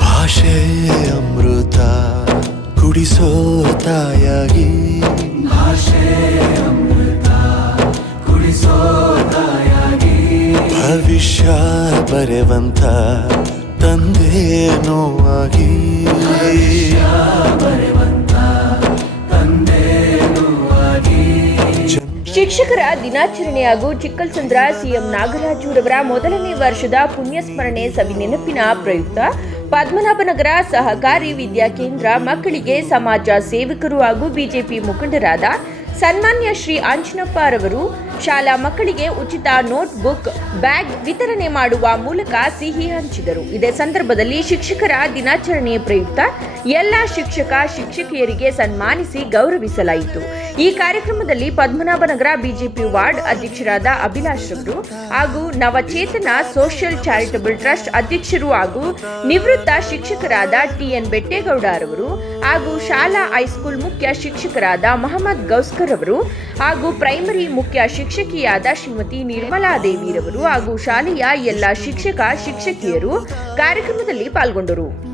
ಭಾಷೆ ಅಮೃತ ಕುಡಿಸೋ ತಾಯಾಗಿ. ಭವಿಷ್ಯ ಬರೆವಂತ ತಂದೇನೋ ಆಗಿ ಶಿಕ್ಷಕರ ದಿನಾಚರಣೆ ಹಾಗೂ ಚಿಕ್ಕಲ್ಸಂದ್ರ ಸಿಎಂ ನಾಗರಾಜುರವರ ಮೊದಲನೇ ವರ್ಷದ ಪುಣ್ಯಸ್ಮರಣೆ ಸವಿನೆನಪಿನ ಪ್ರಯುಕ್ತ. ಪದ್ಮನಾಭನಗರ ಸಹಕಾರಿ ವಿದ್ಯಾಕೇಂದ್ರ ಮಕ್ಕಳಿಗೆ ಸಮಾಜ ಸೇವಕರು ಹಾಗೂ ಬಿಜೆಪಿ ಮುಖಂಡರಾದ ಸನ್ಮಾನ್ಯ ಶ್ರೀ ಅಂಜನಪ್ಪ ರವರು ಶಾಲಾ ಮಕ್ಕಳಿಗೆ ಉಚಿತ ನೋಟ್ ಬುಕ್ ಬ್ಯಾಗ್ ವಿತರಣೆ ಮಾಡುವ ಮೂಲಕ ಸಿಹಿ ಹಂಚಿದರು. ಇದೇ ಸಂದರ್ಭದಲ್ಲಿ ಶಿಕ್ಷಕರ ದಿನಾಚರಣೆ ಪ್ರಯುಕ್ತ ಎಲ್ಲ ಶಿಕ್ಷಕ, ಶಿಕ್ಷಕಿಯರಿಗೆ ಸನ್ಮಾನಿಸಿ ಗೌರವಿಸಲಾಯಿತು. ಈ ಕಾರ್ಯಕ್ರಮದಲ್ಲಿ ಪದ್ಮನಾಭನಗರ ಬಿಜೆಪಿ ವಾರ್ಡ್ ಅಧ್ಯಕ್ಷರಾದ ಅಭಿಲಾಷ್ ರವರು ಹಾಗೂ ನವಚೇತನ ಸೋಷಿಯಲ್ ಚಾರಿಟಬಲ್ ಟ್ರಸ್ಟ್ ಅಧ್ಯಕ್ಷರು ಹಾಗೂ ನಿವೃತ್ತ ಶಿಕ್ಷಕರಾದ ಟಿಎನ್ ಬೆಟ್ಟೇಗೌಡ ರವರು ಹಾಗೂ ಶಾಲಾ ಹೈಸ್ಕೂಲ್ ಮುಖ್ಯ ಶಿಕ್ಷಕರಾದ ಮಹಮ್ಮದ್ ಗೌಸ್ಕರ್ ಅವರು ಹಾಗೂ ಪ್ರೈಮರಿ ಮುಖ್ಯ ಶಿಕ್ಷಕಿಯಾದ ಶ್ರೀಮತಿ ನಿರ್ಮಲಾ ದೇವಿರವರು ಹಾಗೂ ಶಾಲೆಯ ಎಲ್ಲ ಶಿಕ್ಷಕ, ಶಿಕ್ಷಕಿಯರು ಕಾರ್ಯಕ್ರಮದಲ್ಲಿ ಪಾಲ್ಗೊಂಡರು.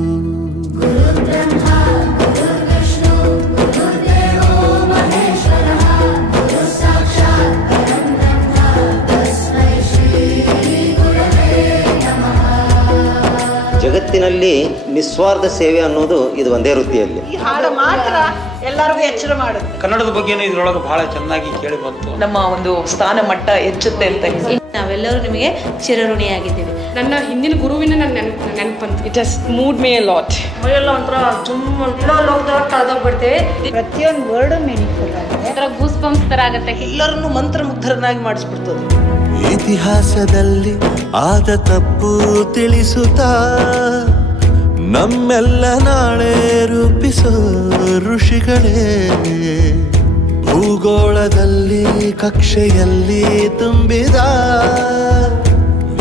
ಜಗತ್ತಿನಲ್ಲಿ ನಿಸ್ವಾರ್ಥ ಸೇವೆ ಅನ್ನೋದು ಇದು ಒಂದೇ ವೃತ್ತಿಯಲ್ಲಿ ಈ ಹಾಡು ಮಾತ್ರ ಎಲ್ಲರಿಗೂ ಎಚ್ಚರ ಮಾಡುತ್ತೆ. ಕನ್ನಡದ ಬಗ್ಗೆನೂ ಇದ್ರೊಳಗೆ ಬಹಳ ಚೆನ್ನಾಗಿ ಕೇಳಿ ಬಂತು. ನಮ್ಮ ಒಂದು ಸ್ಥಾನ ಮಟ್ಟ ಹೆಚ್ಚುತ್ತೆ ಅಂತ ಹೇಳಿ ನಾವೆಲ್ಲರೂ ನಿಮಗೆ ಚಿರಋಣಿಯಾಗಿದ್ದೀವಿ. ನನ್ನ ಹಿಂದಿನ ಗುರುವಿನ ನನ್ನ ನೆನಪು ನೆನಪಂತ. It has moved me lot ಮೈಯೆಲ್ಲ ಒಂಥರ ಜುಮ್ ಎಲ್ಲೋ ಲೋಕದೊಳಗೆ ಕಳೆದೋಗ್ಬಿಡ್ತೇವೆ ಪ್ರತಿಯೊಂದು ವರ್ಡ್ ಮೀನಿಂಗ್ಫುಲ್ ಆಗಿದೆ ಗೂಸ್ ಬಂಪ್ಸ್ ತರ ಆಗತ್ತೆ. ಎಲ್ಲರನ್ನು ಮಂತ್ರಮುಗ್ಧರನ್ನಾಗಿ ಮಾಡಿಸ್ಬಿಡ್ತದೆ. ಇತಿಹಾಸದಲ್ಲಿ ಆದ ತಪ್ಪು ತಿಳಿಸುತ್ತಾ ನಮ್ಮೆಲ್ಲ ನಾಳೆ ರೂಪಿಸೋ ಋಷಿಗಳೇ. ಭೂಗೋಳದಲ್ಲಿ, ಕಕ್ಷೆಯಲ್ಲಿ ತುಂಬಿದ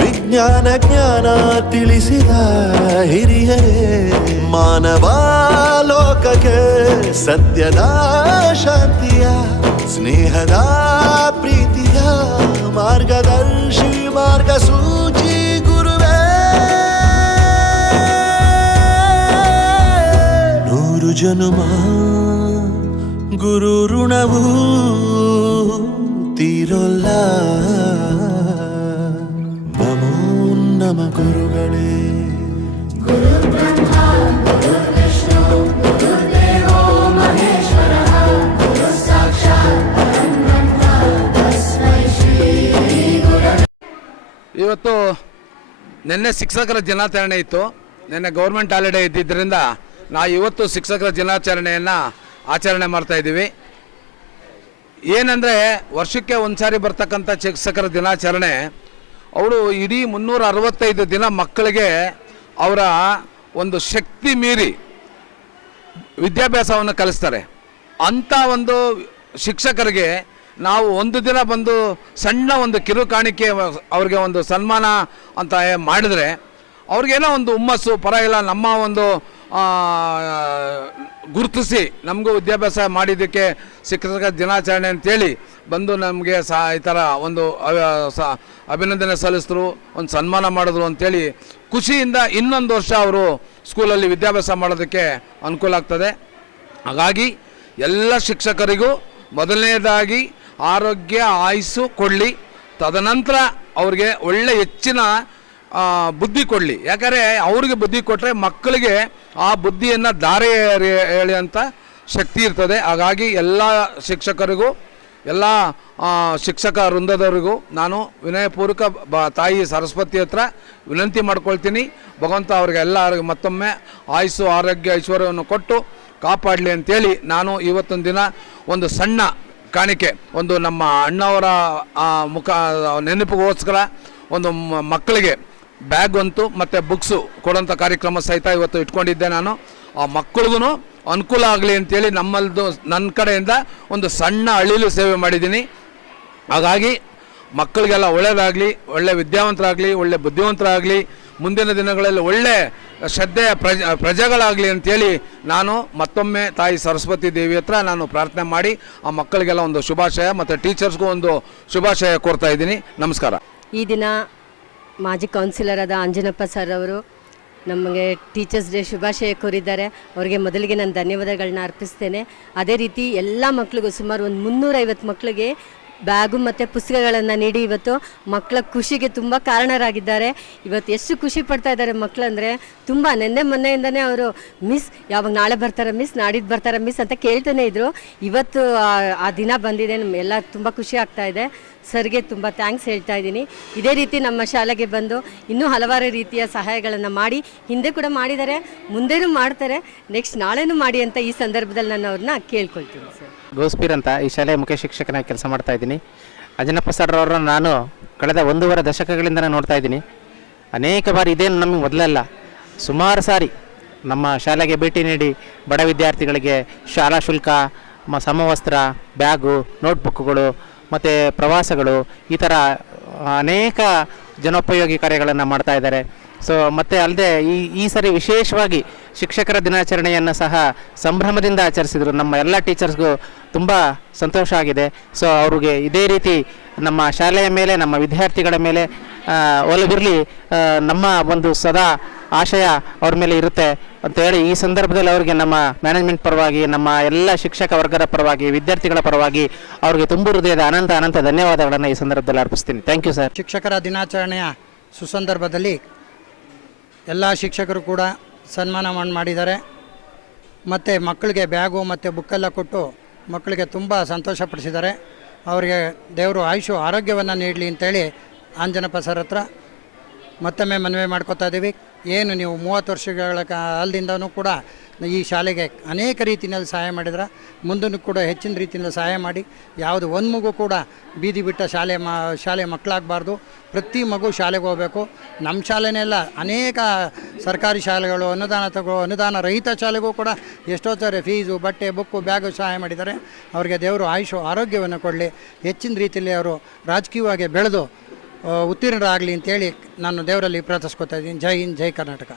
ವಿಜ್ಞಾನ ಜ್ಞಾನ ತಿಳಿಸಿದ ಹಿರಿಯರೇ. ಮಾನವ ಲೋಕಕ್ಕೆ ಸತ್ಯದ ಶಾಂತಿಯ, ಸ್ನೇಹದ ಪ್ರೀತಿಯ ಜನುಮ ಗುರು ಋಣವು ತೀರೊಲ್ಲ. ನಮೋ ನಮ ಗುರುಗಳೇ. ಇವತ್ತು ನಿನ್ನೆ ಶಿಕ್ಷಕರ ದಿನಾಚರಣೆ ಇತ್ತು. ನಿನ್ನೆ ಗೌರ್ಮೆಂಟ್ ಹಾಲಿಡೇ ಇದ್ದಿದ್ದರಿಂದ ನಾವು ಇವತ್ತು ಶಿಕ್ಷಕರ ದಿನಾಚರಣೆಯನ್ನು ಆಚರಣೆ ಮಾಡ್ತಾ ಇದ್ದೀವಿ. ಏನಂದರೆ ವರ್ಷಕ್ಕೆ ಒಂದು ಸಾರಿ ಬರ್ತಕ್ಕಂಥ ಶಿಕ್ಷಕರ ದಿನಾಚರಣೆ, ಅವಳು ಇಡೀ ಮುನ್ನೂರ ಅರವತ್ತೈದು ದಿನ ಮಕ್ಕಳಿಗೆ ಅವರ ಒಂದು ಶಕ್ತಿ ಮೀರಿ ವಿದ್ಯಾಭ್ಯಾಸವನ್ನು ಕಲಿಸ್ತಾರೆ. ಅಂಥ ಒಂದು ಶಿಕ್ಷಕರಿಗೆ ನಾವು ಒಂದು ದಿನ ಬಂದು ಸಣ್ಣ ಒಂದು ಕಿರು ಕಾಣಿಕೆ ಅವ್ರಿಗೆ ಒಂದು ಸನ್ಮಾನ ಅಂತ ಮಾಡಿದರೆ, ಅವ್ರಿಗೇನೋ ಒಂದು ಹುಮ್ಮಸ್ಸು ಪರ ಇಲ್ಲ ನಮ್ಮ ಒಂದು ಗುರುತಿಸಿ ನಮಗೂ ವಿದ್ಯಾಭ್ಯಾಸ ಮಾಡಿದ್ದಕ್ಕೆ ಶಿಕ್ಷಕ ದಿನಾಚರಣೆ ಅಂತೇಳಿ ಬಂದು ನಮಗೆ ಸಹ ಈ ಥರ ಒಂದು ಅಭಿನಂದನೆ ಸಲ್ಲಿಸಿದ್ರು, ಒಂದು ಸನ್ಮಾನ ಮಾಡಿದ್ರು ಅಂತೇಳಿ ಖುಷಿಯಿಂದ ಇನ್ನೊಂದು ವರ್ಷ ಅವರು ಸ್ಕೂಲಲ್ಲಿ ವಿದ್ಯಾಭ್ಯಾಸ ಮಾಡೋದಕ್ಕೆ ಅನುಕೂಲ ಆಗ್ತದೆ. ಹಾಗಾಗಿ ಎಲ್ಲ ಶಿಕ್ಷಕರಿಗೂ ಮೊದಲನೇದಾಗಿ ಆರೋಗ್ಯ, ಆಯಸ್ಸು ಕೊಡಲಿ. ತದನಂತರ ಅವ್ರಿಗೆ ಒಳ್ಳೆ ಹೆಚ್ಚಿನ ಬುದ್ಧಿ ಕೊಡಲಿ. ಯಾಕಂದರೆ ಅವ್ರಿಗೆ ಬುದ್ಧಿ ಕೊಟ್ಟರೆ ಮಕ್ಕಳಿಗೆ ಆ ಬುದ್ಧಿಯನ್ನು ದಾರಿ ಎಳೆಯುವಂಥ ಶಕ್ತಿ ಇರ್ತದೆ. ಹಾಗಾಗಿ ಎಲ್ಲ ಶಿಕ್ಷಕರಿಗೂ, ಎಲ್ಲ ಶಿಕ್ಷಕ ವೃಂದದವರಿಗೂ ನಾನು ವಿನಯಪೂರ್ವಕ ಬ, ತಾಯಿ ಸರಸ್ವತಿ ಹತ್ರ ವಿನಂತಿ ಮಾಡ್ಕೊಳ್ತೀನಿ. ಭಗವಂತ ಅವ್ರಿಗೆ ಎಲ್ಲರಿಗೂ ಮತ್ತೊಮ್ಮೆ ಆಯುಸ್ಸು, ಆರೋಗ್ಯ, ಐಶ್ವರ್ಯವನ್ನು ಕೊಟ್ಟು ಕಾಪಾಡಲಿ ಅಂತೇಳಿ ನಾನು ಇವತ್ತೊಂದು ದಿನ ಒಂದು ಸಣ್ಣ ಕಾಣಿಕೆ, ಒಂದು ನಮ್ಮ ಅಣ್ಣವರ ಮುಖ, ನೆನಪಿಗೋಸ್ಕರ ಒಂದು ಮಕ್ಕಳಿಗೆ ಬ್ಯಾಗ್ ಅಂತೂ ಮತ್ತು ಬುಕ್ಸು ಕೊಡೋಂಥ ಕಾರ್ಯಕ್ರಮ ಸಹಿತ ಇವತ್ತು ಇಟ್ಕೊಂಡಿದ್ದೆ ನಾನು. ಆ ಮಕ್ಕಳಿಗೂ ಅನುಕೂಲ ಆಗಲಿ ಅಂತೇಳಿ ನಮ್ಮಲ್ದು ನನ್ನ ಕಡೆಯಿಂದ ಒಂದು ಸಣ್ಣ ಅಳಿಲು ಸೇವೆ ಮಾಡಿದ್ದೀನಿ. ಹಾಗಾಗಿ ಮಕ್ಕಳಿಗೆಲ್ಲ ಒಳ್ಳೆಯದಾಗಲಿ ಒಳ್ಳೆ ವಿದ್ಯಾವಂತರಾಗಲಿ, ಒಳ್ಳೆ ಬುದ್ಧಿವಂತರಾಗಲಿ, ಮುಂದಿನ ದಿನಗಳಲ್ಲಿ ಒಳ್ಳೆ ಶ್ರದ್ಧೆಯ ಪ್ರಜ, ಪ್ರಜೆಗಳಾಗಲಿ ಅಂತೇಳಿ ನಾನು ಮತ್ತೊಮ್ಮೆ ತಾಯಿ ಸರಸ್ವತಿ ದೇವಿ ಹತ್ರ ನಾನು ಪ್ರಾರ್ಥನೆ ಮಾಡಿ ಆ ಮಕ್ಕಳಿಗೆಲ್ಲ ಒಂದು ಶುಭಾಶಯ ಮತ್ತು ಟೀಚರ್ಸ್ಗೂ ಒಂದು ಶುಭಾಶಯ ಕೋರ್ತಾ ಇದ್ದೀನಿ. ನಮಸ್ಕಾರ. ಈ ದಿನ ಮಾಜಿ ಕೌನ್ಸಿಲರ್ ಆದ ಅಂಜನಪ್ಪ ಸರ್ ಅವರು ನಮಗೆ ಟೀಚರ್ಸ್ ಡೇ ಶುಭಾಶಯ ಕೋರಿದ್ದಾರೆ. ಅವರಿಗೆ ಮೊದಲಿಗೆ ನಾನು ಧನ್ಯವಾದಗಳನ್ನ ಅರ್ಪಿಸ್ತೇನೆ. ಅದೇ ರೀತಿ ಎಲ್ಲ ಮಕ್ಕಳಿಗೂ ಸುಮಾರು ಒಂದು ಮುನ್ನೂರೈವತ್ತು ಮಕ್ಕಳಿಗೆ ಬ್ಯಾಗು ಮತ್ತು ಪುಸ್ತಕಗಳನ್ನು ನೀಡಿ ಇವತ್ತು ಮಕ್ಕಳ ಖುಷಿಗೆ ತುಂಬ ಕಾರಣರಾಗಿದ್ದಾರೆ. ಇವತ್ತು ಎಷ್ಟು ಖುಷಿ ಪಡ್ತಾ ಇದ್ದಾರೆ ಮಕ್ಕಳಂದರೆ ತುಂಬ ನೆನ್ನೆ ಮೊನ್ನೆಯಿಂದನೇ ಅವರು, ಮಿಸ್, ಯಾವಾಗ ನಾಳೆ ಬರ್ತಾರೆ, ಮಿಸ್, ನಾಡಿದ್ದು ಬರ್ತಾರೆ, ಮಿಸ್ ಅಂತ ಕೇಳ್ತಾನೆ ಇದ್ರು. ಇವತ್ತು ಆ- ದಿನ ಬಂದಿದೆ ನಮ್ಮೆಲ್ಲ ತುಂಬ ಖುಷಿ ಆಗ್ತಾ ಇದೆ. ಸರ್ಗೆ ತುಂಬ ಥ್ಯಾಂಕ್ಸ್ ಹೇಳ್ತಾ ಇದ್ದೀನಿ. ಇದೇ ರೀತಿ ನಮ್ಮ ಶಾಲೆಗೆ ಬಂದು ಇನ್ನೂ ಹಲವಾರು ರೀತಿಯ ಸಹಾಯಗಳನ್ನು ಮಾಡಿ, ಹಿಂದೆ ಕೂಡ ಮಾಡಿದ್ದಾರೆ, ಮುಂದೆನೂ ಮಾಡ್ತಾರೆ, ನೆಕ್ಸ್ಟ್ ನಾಳೆನೂ ಮಾಡಿ ಅಂತ ಈ ಸಂದರ್ಭದಲ್ಲಿ ನಾನು ಅವ್ರನ್ನ ಕೇಳ್ಕೊಳ್ತೀನಿ ಸರ್. ಗೋಸ್ಪೀರ್ ಅಂತ ಈ ಶಾಲೆಯ ಮುಖ್ಯ ಶಿಕ್ಷಕನಾಗಿ ಕೆಲಸ ಮಾಡ್ತಾ ಇದ್ದೀನಿ. ಅಂಜನಪ್ಪ ಸರ್ ಅವರನ್ನು ನಾನು ಕಳೆದ ಒಂದೂವರೆ ದಶಕಗಳಿಂದ ನೋಡ್ತಾ ಇದ್ದೀನಿ. ಅನೇಕ ಬಾರಿ ಇದೇನು ನಮಗೆ ಮೊದಲಲ್ಲ ಸುಮಾರು ಸಾರಿ ನಮ್ಮ ಶಾಲೆಗೆ ಭೇಟಿ ನೀಡಿ ಬಡ ವಿದ್ಯಾರ್ಥಿಗಳಿಗೆ ಶಾಲಾ ಶುಲ್ಕ, ಮ, ಸಮವಸ್ತ್ರ, ಬ್ಯಾಗು, ನೋಟ್ಬುಕ್ಗಳು, ಮತ್ತು ಪ್ರವಾಸಗಳು ಈ ಥರ ಅನೇಕ ಜನೋಪಯೋಗಿ ಕಾರ್ಯಗಳನ್ನು ಮಾಡ್ತಾ ಇದ್ದಾರೆ. ಸೊ ಮತ್ತೆ ಅಲ್ಲದೆ ಈ ಈ ಸರಿ ವಿಶೇಷವಾಗಿ ಶಿಕ್ಷಕರ ದಿನಾಚರಣೆಯನ್ನು ಸಹ ಸಂಭ್ರಮದಿಂದ ಆಚರಿಸಿದರು. ನಮ್ಮ ಎಲ್ಲ ಟೀಚರ್ಸ್ಗೂ ತುಂಬ ಸಂತೋಷ ಆಗಿದೆ. ಸೊ ಅವ್ರಿಗೆ ಇದೇ ರೀತಿ ನಮ್ಮ ಶಾಲೆಯ ಮೇಲೆ, ನಮ್ಮ ವಿದ್ಯಾರ್ಥಿಗಳ ಮೇಲೆ ಒಲವಿರಲಿ ನಮ್ಮ ಒಂದು ಸದಾ ಆಶಯ ಅವ್ರ ಮೇಲೆ ಇರುತ್ತೆ ಅಂತ ಹೇಳಿ ಈ ಸಂದರ್ಭದಲ್ಲಿ ಅವರಿಗೆ ನಮ್ಮ ಮ್ಯಾನೇಜ್ಮೆಂಟ್ ಪರವಾಗಿ, ನಮ್ಮ ಎಲ್ಲ ಶಿಕ್ಷಕ ವರ್ಗದ ಪರವಾಗಿ, ವಿದ್ಯಾರ್ಥಿಗಳ ಪರವಾಗಿ ಅವರಿಗೆ ತುಂಬ ಹೃದಯದ ಅನಂತ ಅನಂತ ಧನ್ಯವಾದಗಳನ್ನು ಈ ಸಂದರ್ಭದಲ್ಲಿ ಅರ್ಪಿಸ್ತೀನಿ. ಥ್ಯಾಂಕ್ ಯು ಸರ್ ಶಿಕ್ಷಕರ ದಿನಾಚರಣೆಯ ಸುಸಂದರ್ಭದಲ್ಲಿ ಎಲ್ಲ ಶಿಕ್ಷಕರು ಕೂಡ ಸನ್ಮಾನ ಮಾಡ್- ಮಾಡಿದ್ದಾರೆ. ಮತ್ತು ಮಕ್ಕಳಿಗೆ ಬ್ಯಾಗು ಮತ್ತು ಬುಕ್ಕೆಲ್ಲ ಕೊಟ್ಟು ಮಕ್ಕಳಿಗೆ ತುಂಬ ಸಂತೋಷಪಡಿಸಿದ್ದಾರೆ. ಅವರಿಗೆ ದೇವರು ಆಯುಷು ಆರೋಗ್ಯವನ್ನು ನೀಡಲಿ ಅಂತೇಳಿ ಆಂಜನಪ್ಪ ಸರ್ ಹತ್ರ ಮತ್ತೊಮ್ಮೆ ಮನವಿ ಮಾಡ್ಕೋತಾ ಇದ್ದೀವಿ. ಏನು ನೀವು ಮೂವತ್ತು ವರ್ಷಗಳ ಕಾಲದಿಂದನೂ ಕೂಡ ಈ ಶಾಲೆಗೆ ಅನೇಕ ರೀತಿಯಲ್ಲಿ ಸಹಾಯ ಮಾಡಿದ್ರೆ. ಮುಂದೂ ಕೂಡ ಹೆಚ್ಚಿನ ರೀತಿಯಿಂದ ಸಹಾಯ ಮಾಡಿ. ಯಾವುದು ಒಂದು ಮಗು ಕೂಡ ಬೀದಿ ಬಿಟ್ಟ ಶಾಲೆ ಮ, ಶಾಲೆ ಮಕ್ಕಳಾಗಬಾರ್ದು ಪ್ರತಿ ಮಗು ಶಾಲೆಗೆ ಹೋಗಬೇಕು. ನಮ್ಮ ಶಾಲೆನೆಲ್ಲ ಅನೇಕ ಸರ್ಕಾರಿ ಶಾಲೆಗಳು, ಅನುದಾನ ತಗೋ, ಅನುದಾನ ರಹಿತ ಶಾಲೆಗೂ ಕೂಡ ಎಷ್ಟೋ ಥರ ಫೀಸು, ಬಟ್ಟೆ, ಬುಕ್ಕು, ಬ್ಯಾಗು ಸಹಾಯ ಮಾಡಿದ್ದಾರೆ ಅವರಿಗೆ ದೇವರು ಆಯುಷು, ಆರೋಗ್ಯವನ್ನು ಕೊಡಲಿ. ಹೆಚ್ಚಿನ ರೀತಿಯಲ್ಲಿ ಅವರು ರಾಜಕೀಯವಾಗಿ ಬೆಳೆದು ಉತ್ತೀರ್ಣರಾಗಲಿ ಅಂತೇಳಿ ನಾನು ದೇವರಲ್ಲಿ ಪ್ರಾರ್ಥಿಸ್ಕೊತಾ ಇದ್ದೀನಿ. ಜೈ ಹಿಂದ್ ಜೈ ಕರ್ನಾಟಕ.